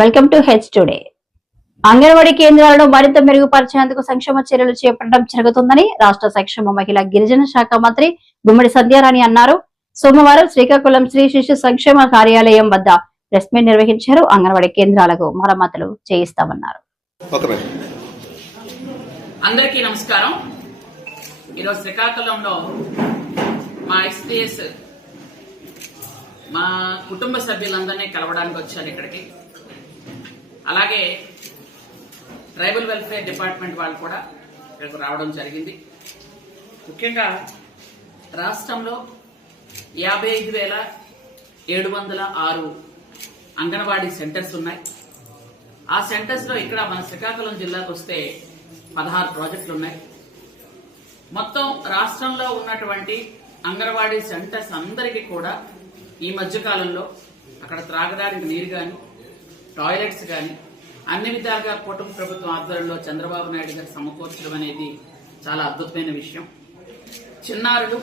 Welcome to H today anganwadi కేంద్రాలను మరింత మెరుగుపరిచేందుకు సంక్షేమ చర్యలు చేపట్టడం జరుగుతుందని రాష్ట్ర సంక్షేమ మహిళా గిరిజన శాఖ మంత్రి గుమ్మడి సంధ్యారాణి అన్నారు. సోమవారం శ్రీకాకుళం శ్రీ శిశు సంక్షేమ కార్యాలయం వద్ద ప్రెస్ మీట్ నిర్వహించారు అంగన్వాడీ కేంద్రాలకు మరమ్మతులు చేయిస్తామన్నారు. అందరికీ నమస్కారం. ఈరోజు శ్రీకాకుళంలో మా ఎస్పీఎస్ మా కుటుంబ సభ్యులందరినీ కలవడానికి వచ్చాను ఇక్కడికి. అలాగే ట్రైబల్ వెల్ఫేర్ డిపార్ట్మెంట్ వాళ్ళు కూడా ఇక్కడికి రావడం జరిగింది. ముఖ్యంగా రాష్ట్రంలో యాభై ఐదు వేల ఏడు వందల ఆరు అంగన్వాడీ సెంటర్స్ ఉన్నాయి. ఆ సెంటర్స్లో ఇక్కడ మన శ్రీకాకుళం జిల్లాకు వస్తే పదహారు ప్రాజెక్టులు ఉన్నాయి. మొత్తం రాష్ట్రంలో ఉన్నటువంటి అంగన్వాడీ సెంటర్స్ అందరికీ కూడా ఈ మధ్యకాలంలో అక్కడ త్రాగడానికి నీరు కానీ టాయిలెట్స్ కానీ అన్ని విధాలుగా కుటుంబ ప్రభుత్వం ఆధ్వర్యంలో చంద్రబాబు నాయుడు గారు సమకూర్చడం అనేది చాలా అద్భుతమైన విషయం. చిన్నారులు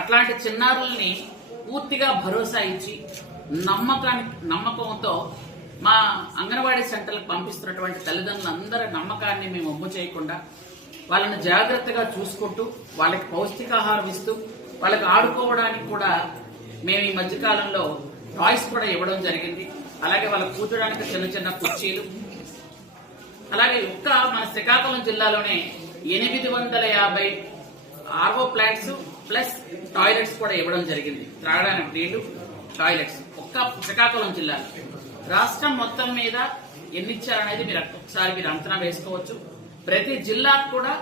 అట్లాంటి చిన్నారుల్ని పూర్తిగా భరోసా ఇచ్చి నమ్మకానికి నమ్మకంతో మా అంగన్వాడీ సెంటర్లకు పంపిస్తున్నటువంటి తల్లిదండ్రులందరి నమ్మకాన్ని మేము ఒమ్ము చేయకుండా వాళ్ళని జాగ్రత్తగా చూసుకుంటూ వాళ్ళకి పౌష్టికాహారం ఇస్తూ వాళ్ళకి ఆడుకోవడానికి కూడా మేము ఈ మధ్యకాలంలో టాయ్స్ కూడా ఇవ్వడం జరిగింది. అలాగే వాళ్ళ కూర్చోడానికి చిన్న చిన్న కుర్చీలు. అలాగే ఒక్క మన శ్రీకాకుళం జిల్లాలోనే ఎనిమిది వందల యాభై ఆర్ఓ ప్లాంట్స్ ప్లస్ టాయిలెట్స్ కూడా ఇవ్వడం జరిగింది. త్రాగడానికి నీళ్ళు టాయిలెట్స్. ఒక్క శ్రీకాకుళం జిల్లాలో రాష్ట్రం మొత్తం మీద ఎన్ని ఇచ్చారనేది మీరు ఒకసారి మీరు అంచనా వేసుకోవచ్చు. ప్రతి జిల్లాకు కూడా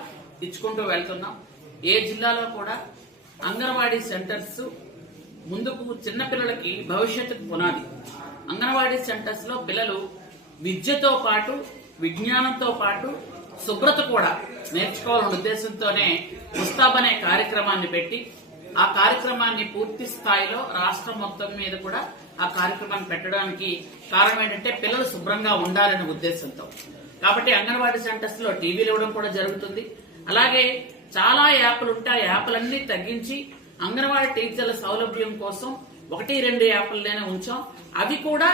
ఇచ్చుకుంటూ వెళ్తున్నాం. ఏ జిల్లాలో కూడా అంగన్వాడీ సెంటర్స్ ముందుకు చిన్నపిల్లలకి భవిష్యత్తుకు పునాది. అంగన్వాడీ సెంటర్స్లో పిల్లలు విద్యతో పాటు విజ్ఞానంతో పాటు శుభ్రత కూడా నేర్చుకోవాలనే ఉద్దేశంతోనే ముస్తాబ్ అనే కార్యక్రమాన్ని పెట్టి ఆ కార్యక్రమాన్ని పూర్తి స్థాయిలో రాష్ట్రం మొత్తం మీద కూడా ఆ కార్యక్రమాన్ని పెట్టడానికి కారణం ఏంటంటే పిల్లలు శుభ్రంగా ఉండాలనే ఉద్దేశంతో. కాబట్టి అంగన్వాడీ సెంటర్స్లో టీవీలు ఇవ్వడం కూడా జరుగుతుంది. అలాగే చాలా యాప్లు ఉంటాయి ఆ యాప్లన్నీ తగ్గించి అంగన్వాడీ టీచర్ల సౌలభ్యం కోసం ఒకటి రెండు యాప్లనే ఉంచాం. అవి కూడా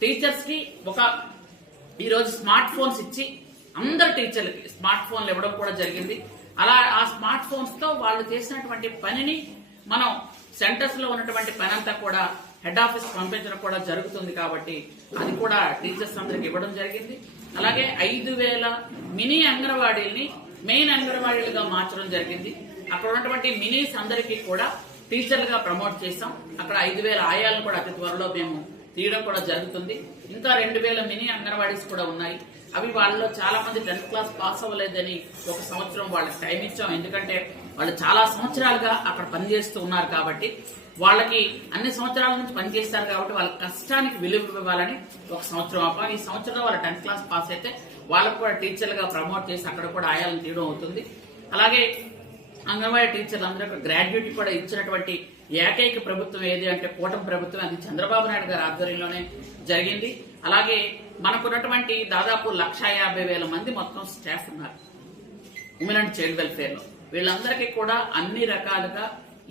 టీచర్స్కి ఒక ఈరోజు స్మార్ట్ ఫోన్స్ ఇచ్చి అందరు టీచర్లకి స్మార్ట్ ఫోన్లు ఇవ్వడం కూడా జరిగింది. అలా ఆ స్మార్ట్ ఫోన్స్తో వాళ్ళు చేసినటువంటి పనిని మనం సెంటర్స్లో ఉన్నటువంటి పని అంతా కూడా హెడ్ ఆఫీస్ పంపించడం కూడా జరుగుతుంది కాబట్టి అది కూడా టీచర్స్ అందరికి ఇవ్వడం జరిగింది. అలాగే ఐదు వేల మినీ అంగన్వాడీల్ని మెయిన్ అంగన్వాడీలుగా మార్చడం జరిగింది. అక్కడ ఉన్నటువంటి మినీస్ అందరికీ కూడా టీచర్లుగా ప్రమోట్ చేస్తాం అక్కడ ఐదు వేల ఆయాలను కూడా అతి త్వరలో మేము తీయడం కూడా జరుగుతుంది. ఇంకా రెండు వేల మినీ అంగన్వాడీస్ కూడా ఉన్నాయి. అవి వాళ్ళలో చాలా మంది టెన్త్ క్లాస్ పాస్ అవ్వలేదని ఒక సంవత్సరం వాళ్ళకి టైం ఇచ్చాం. ఎందుకంటే వాళ్ళు చాలా సంవత్సరాలుగా అక్కడ పనిచేస్తూ ఉన్నారు కాబట్టి వాళ్ళకి అన్ని సంవత్సరాల నుంచి పనిచేస్తారు కాబట్టి వాళ్ళ కష్టానికి విలువ ఇవ్వాలని ఒక సంవత్సరం ఆపాం. ఈ సంవత్సరం వాళ్ళు టెన్త్ క్లాస్ పాస్ అయితే వాళ్ళకు కూడా టీచర్లుగా ప్రమోట్ చేసి అక్కడ కూడా ఆయాలను తీయడం అవుతుంది. అలాగే అంగన్వాడీ టీచర్లు అందరూ గ్రాడ్యుయేట్ కూడా ఇచ్చినటువంటి ఏకైక ప్రభుత్వం ఏది అంటే కూటమి ప్రభుత్వం అది చంద్రబాబు నాయుడు గారి ఆధ్వర్యంలోనే జరిగింది. అలాగే మనకున్నటువంటి దాదాపు లక్ష యాభై వేల మంది మొత్తం స్టాఫ్ ఉన్నారు ఉమెన్ అండ్ చైల్డ్ వెల్ఫేర్లో వీళ్ళందరికీ కూడా అన్ని రకాలుగా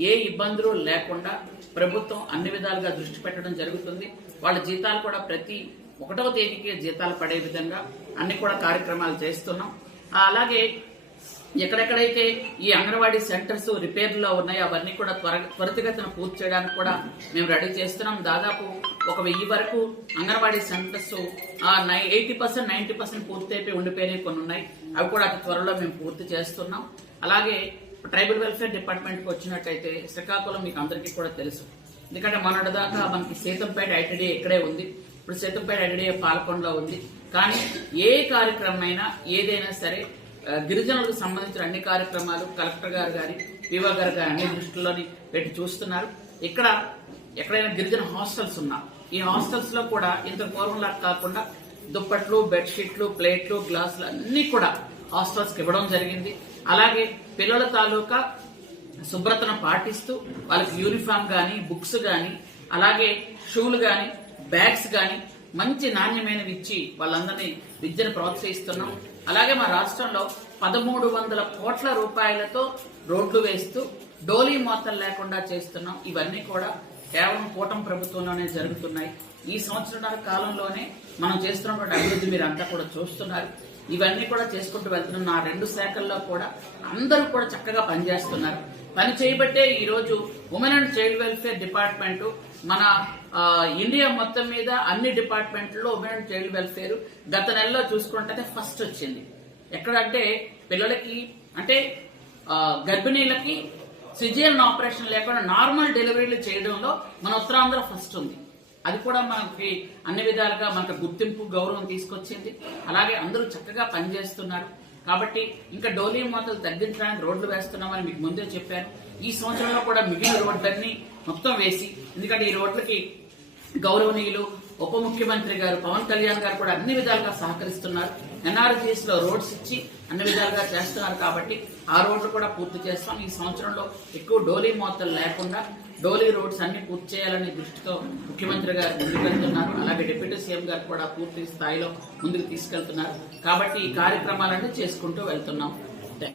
ఏ ఇబ్బందులు లేకుండా ప్రభుత్వం అన్ని విధాలుగా దృష్టి పెట్టడం జరుగుతుంది. వాళ్ళ జీతాలు కూడా ప్రతి ఒకటవ తేదీకి జీతాలు పడే విధంగా అన్ని కూడా కార్యక్రమాలు చేస్తున్నాం. అలాగే ఎక్కడెక్కడైతే ఈ అంగన్వాడీ సెంటర్స్ రిపేర్లో ఉన్నాయో అవన్నీ కూడా త్వర త్వరితగతిన పూర్తి చేయడానికి కూడా మేము రెడీ చేస్తున్నాం. దాదాపు ఒక వెయ్యి వరకు anganwadi centres eighty percent ninety percent పూర్తి అయిపోయి ఉండిపోయినవి కొన్ని ఉన్నాయి. అవి కూడా అతి త్వరలో మేము పూర్తి చేస్తున్నాం. అలాగే ట్రైబల్ వెల్ఫేర్ డిపార్ట్మెంట్కి వచ్చినట్టయితే శ్రీకాకుళం మీకు అందరికీ కూడా తెలుసు. ఎందుకంటే మొన్నటిదాకా మనకి సీతంపేట ఐటీడీ ఇక్కడే ఉంది. ఇప్పుడు సీతంపేట ఐటీడీ పాలకొండలో ఉంది. కానీ ఏ కార్యక్రమం అయినా ఏదైనా సరే గిరిజనులకు సంబంధించిన అన్ని కార్యక్రమాలు కలెక్టర్ గారు కానీ పీవో గారు గారి అన్ని దృష్టిలోని పెట్టి చూస్తున్నారు. ఇక్కడ ఎక్కడైనా గిరిజన హాస్టల్స్ ఉన్నా ఈ హాస్టల్స్లో కూడా ఇంత పూర్వంలా కాకుండా దుప్పట్లు బెడ్షీట్లు ప్లేట్లు గ్లాసులు అన్నీ కూడా హాస్టల్స్కి ఇవ్వడం జరిగింది. అలాగే పిల్లల తాలూకా శుభ్రతను పాటిస్తూ వాళ్ళకి యూనిఫామ్ కానీ బుక్స్ కానీ అలాగే షూలు కానీ బ్యాగ్స్ కానీ మంచి నాణ్యమైనవి ఇచ్చి వాళ్ళందరినీ విద్యను ప్రోత్సహిస్తున్నాం. అలాగే మా రాష్ట్రంలో పదమూడు వందల కోట్ల రూపాయలతో రోడ్లు వేస్తూ డోలీ మోతలు లేకుండా చేస్తున్నాం. ఇవన్నీ కూడా కేవలం కూటమి ప్రభుత్వంలోనే జరుగుతున్నాయి. ఈ సంవత్సరాల కాలంలోనే మనం చేస్తున్నటువంటి అభివృద్ధి మీరు అంతా కూడా చూస్తున్నారు. ఇవన్నీ కూడా చేసుకుంటూ వెళ్తున్నాం నా రెండు శాఖల్లో కూడా అందరూ కూడా చక్కగా పనిచేస్తున్నారు. పని చేయబట్టే ఈ రోజు women and child welfare department మన ఇండియా మొత్తం మీద అన్ని డిపార్ట్మెంట్లో ఉమెన్ అండ్ చైల్డ్ వెల్ఫేర్ గత నెలలో చూసుకుంటే ఫస్ట్ వచ్చింది. ఎక్కడంటే పిల్లలకి అంటే గర్భిణీలకి సిజేరియన్ ఆపరేషన్ లేకుండా నార్మల్ డెలివరీలు చేయడంలో మన ఉత్తరాంధ్ర ఫస్ట్ ఉంది. అది కూడా మనకి అన్ని విధాలుగా మనకు గుర్తింపు గౌరవం తీసుకొచ్చింది. అలాగే అందరూ చక్కగా పనిచేస్తున్నారు. కాబట్టి ఇంకా డోలీ మాత్రం తగ్గించడానికి రోడ్లు వేస్తున్నామని మీకు ముందే చెప్పాను. ఈ సంవత్సరంలో కూడా మిగిలిన రోడ్లన్నీ మొత్తం వేసి ఎందుకంటే ఈ రోడ్లకి గౌరవనీయులు ఉప ముఖ్యమంత్రి గారు పవన్ కళ్యాణ్ గారు కూడా అన్ని విధాలుగా సహకరిస్తున్నారు. ఎన్ఆర్జీఎస్లో రోడ్స్ ఇచ్చి అన్ని విధాలుగా చేస్తున్నారు కాబట్టి ఆ రోడ్లు కూడా పూర్తి చేస్తాం. ఈ సంవత్సరంలో ఎక్కువ డోలీ మోతలు లేకుండా డోలీ రోడ్స్ అన్ని పూర్తి చేయాలనే దృష్టితో ముఖ్యమంత్రి గారు ముందుకెళ్తున్నారు. అలాగే డిప్యూటీ సీఎం గారు కూడా పూర్తి స్థాయిలో ముందుకు తీసుకెళ్తున్నారు. కాబట్టి ఈ కార్యక్రమాలన్నీ చేసుకుంటూ వెళ్తున్నాం.